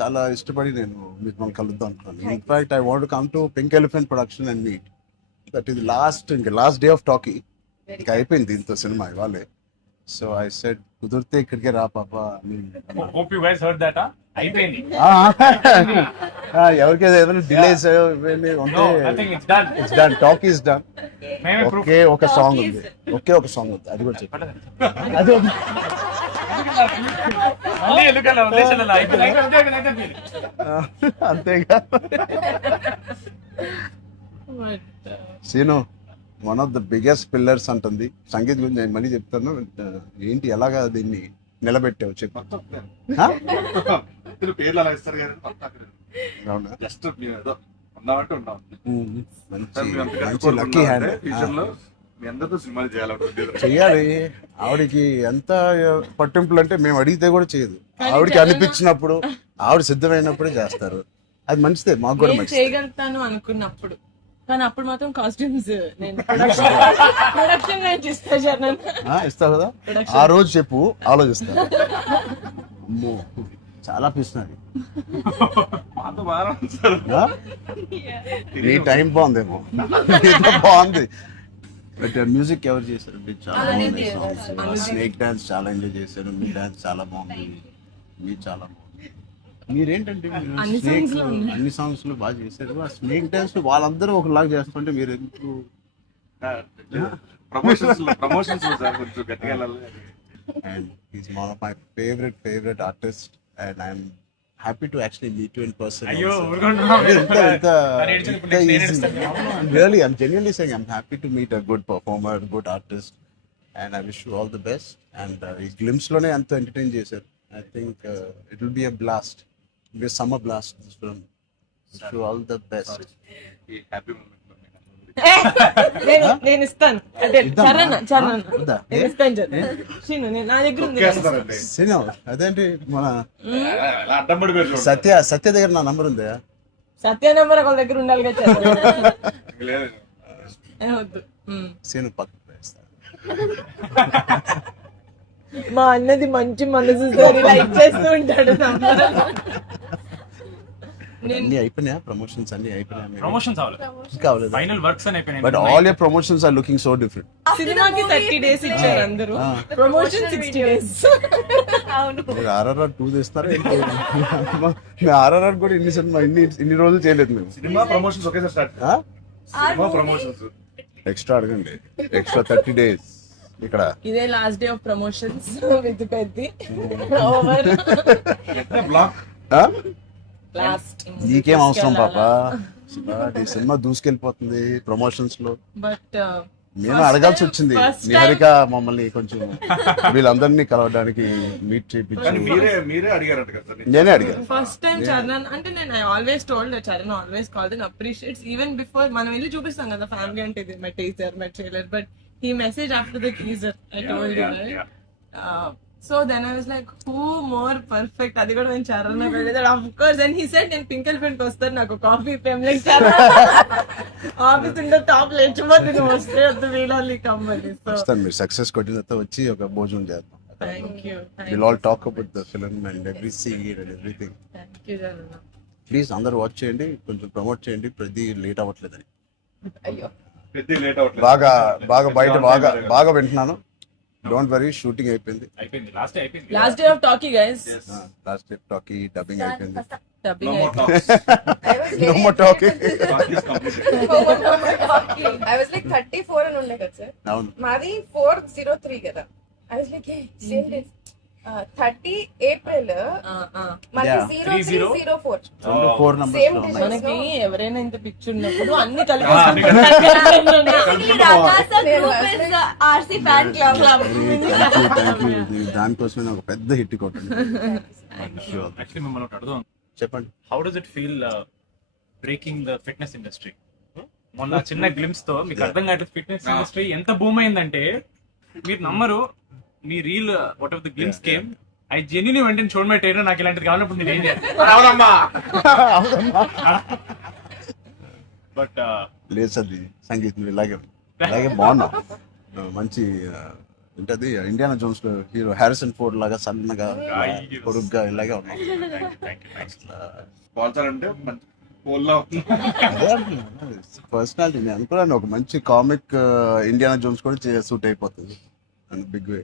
చాలా ఇష్టపడి నేను మిమ్మల్ని కలుద్దాం అనుకున్నాను. In fact I want come to pink elephant production and meet. That is last day of talkie. ఇంకా అయిపోయింది దీంతో సినిమా ఇవాళే. సో ఐ సెడ్ కుదిరితే ఇక్కడికే రా పాప అని. Hope you guys heard that, huh? అయిపోయింది. ఎవరికైనా ఏదైనా డిలేస్ ఉంటే No, nothing, it's done. It's done. Talk is done. మేమే proof. ఒకే ఒక సాంగ్ ఉంది. అది కూడా చెప్పండి. అది మళ్ళీ ఎందుకలా వదిలేసాను అయిపోయింది. అంతేగా. Seenu one of the biggest pillars అంటుంది. సంగీత్ గురించి నేను మళ్ళీ చెప్తాను. ఏంటి ఎలాగా దీన్ని నిలబెట్టావు చెప్పు. పేర్లు అలా ఇస్తారు కానీ అవునా? జస్ట్ ఏదో ఉన్నామంటే ఉన్నాం. మంచి లక్కీ హ్యాండ్. ఫ్యూచర్ లో మీ అందరితో సినిమాలు చేయాలంటే చెయ్యాలి. ఆవిడకి ఎంత పట్టింపులు అంటే మేము అడిగితే కూడా చేయదు. ఆవిడకి అనిపించినప్పుడు ఆవిడ సిద్ధమైనప్పుడే చేస్తారు. అది మంచిదే, మాకు కూడా మంచిది. చేయగలుగుతాను అనుకున్నప్పుడు, కానీ అప్పుడు మాత్రం కాస్ట్యూమ్స్ నేను ప్రొడక్షన్ ఇస్తావు కదా, ఆ రోజు చెప్పు, ఆలోచిస్తా. అమ్మో చాలా పిస్తున్నది. మాతో బాగా సార్. నీ టైం బాగుందేమో, నీతో బాగుంది. బట్ మ్యూజిక్ ఎవరు చేశారు? చాలా బాగుంది సాంగ్స్. స్నేక్ డాన్స్ చాలా ఎంజాయ్ చేశారు. మీ డాన్స్ చాలా బాగుంది. మీరు చాలా బాగుంది. మీరేంటంటే అన్ని సాంగ్స్ లో బాగా చేశారు. ఆ స్నేక్ డాన్స్ వాళ్ళందరూ ఒకలాగా చేస్తుంటే మీరు ఎందుకు? ప్రమోషన్స్ సార్ కొంచెం గట్టిగా వెళ్ళాలి. And he's one of my favorite artists, and I'm happy to actually meet you in person. అయ్యో also. ఊరుకుంటున్నావు. Really, I'm genuinely saying I'm happy to meet a good performer, good artist, and I wish you all the best. And ఈ glimpse లోనే అంత entertain చేశారు. I think it will be a blast. It will be a summer blast, this film. Wish you all the best. ఈ happy moment నేను ఇస్తాను. అంటే చరణ్ వద్దా? నేను ఇస్తాను. శ్రీను, నా దగ్గర ఉంది. సినిమా అదేంటి మన అడ్డం పడిపోయి సత్య దగ్గర నా నంబర్ ఉందా? సత్య నెంబర్ ఒకళ్ళ దగ్గర ఉండాలి కదా. లేదు. వద్దు. సీను పక్కన వేస్తాను. మా అన్నది మంచి మనసు సార్, లైక్ చేస్తూ ఉంటాడు. అన్ని అయిపోయినాయా? ప్రమోషన్స్ అన్ని అయిపోయినాయా? ప్రమోషన్స్ అవ్వలేదు, ఇంకా అవ్వలేదు. ఫైనల్ వర్క్స్ అని అయిపోయినాయి. But all your promotions are looking so different. సినిమాకి 30 days ఇచ్చారు అందరూ, ప్రమోషన్ 60 days. మీరు RRR 2 తీస్తారా? RRR కూడా ఇన్ని రోజులు చేయలేదు మేము. సినిమా ప్రమోషన్స్ ఒకేసారి స్టార్ట్. సినిమా ప్రమోషన్స్ ఎక్స్ట్రా అడగండి, ఎక్స్ట్రా 30 days ఇక్కడ. ఇదే last day of promotions with Peddi over block. Last. నీకేం అవసరం పాప, ఈ సినిమా దూసుకెళ్ళిపోతుంది ప్రమోషన్స్ లో. బట్ మేము అడగాల్సి వచ్చింది. నిహారిక మమ్మల్ని కొంచెం వీళ్ళందరినీ కలవడానికి మీట్ చేయించి మీరే అడిగారంట కదా సార్. నేనే అడిగాను. ఫస్ట్ టైం చరణ్ అంటే నేను always told Charan always called and appreciates even before మనం వెళ్ళి చూపిస్తాం కదా ఫ్యామిలీ అంటే ఇది my teaser my trailer, but he messaged after the teaser. I told you, right? So then I was like, who more perfect? అది కూడా నేను చరణ్ వెళ్ళేది. Of course, then he said నేను పింక్ ఎలిఫెంట్ వస్తాను, నాకు కాఫీ పేమ్ లైక్ చరణ్ ఆఫీస్ ఉండే top లేచిపోతే నువ్వు వస్తే వద్దు వీళ్ళని కమ్మని. సో వస్తాను, మీరు సక్సెస్ కొట్టిన తర్వాత వచ్చి ఒక భోజనం చేద్దాం. Thank you. We'll all talk about the film and every scene and everything. Thank you Charan. Please అందరూ వాచ్ చేయండి, కొంచెం ప్రమోట్ చేయండి. ప్రతి లేట్ అవ్వట్లేదని అయ్యో పెద్ద లేట్ అవ్వట్లేదు. బాగా బయట బాగా వింటున్నాను. డోంట్ వరీ, షూటింగ్ అయిపోయింది. Last day of talkie guys. Last day talkie dubbing అయిపోయింది. Dubbing No more No more talking. Talk is completed. I was like 34 అని ఉండే కదా సార్. అవును. మాది 403 కదా. I was like same days 30 April మనకి 0304 4 numbers Same లో day. ఉన్నాయి. మనకి ఎవరైనా ఇంత పిక్చర్ ఉన్నప్పుడు అన్ని కలిపి Thank you. దానికోసమే ఒక పెద్ద హిట్ కొట్టండి. యాక్చువల్లీ మిమ్మల్ని ఒకటి అడుగుదాం. చెప్పండి. How does it feel breaking the fitness industry? మొన్న చిన్న గ్లిమ్స్ తో మీకు అర్థం కావట్లేదు ఫిట్నెస్ ఇండస్ట్రీ ఎంత బూమ్ అయిందంటే మీరు నమ్మరు. మీ reel what of the glimpse came, I genuinely వెంటనే చూడమే ట్రైనర్ నాకు ఇలాంటిది కావాలన్నప్పుడు మీరు ఏం చేయాలి? బట్ లేదు సార్, సంగీతం ఇలాగే బాగున్నాం. మంచి ఏంటది ఇండియానా జోన్స్ లో హీరో హ్యారిసన్ ఫోర్డ్ లాగా సన్నగా పొడుగ్గా ఇలాగే ఉన్నాం. పోల్చాలంటే మంచి పోల్లా పర్సనాలిటీ నేను అనుకున్నాను ఒక మంచి కామిక్ ఇండియానా జోన్స్ కూడా సూట్ అయిపోతుంది అండ్ బిగ్ వే.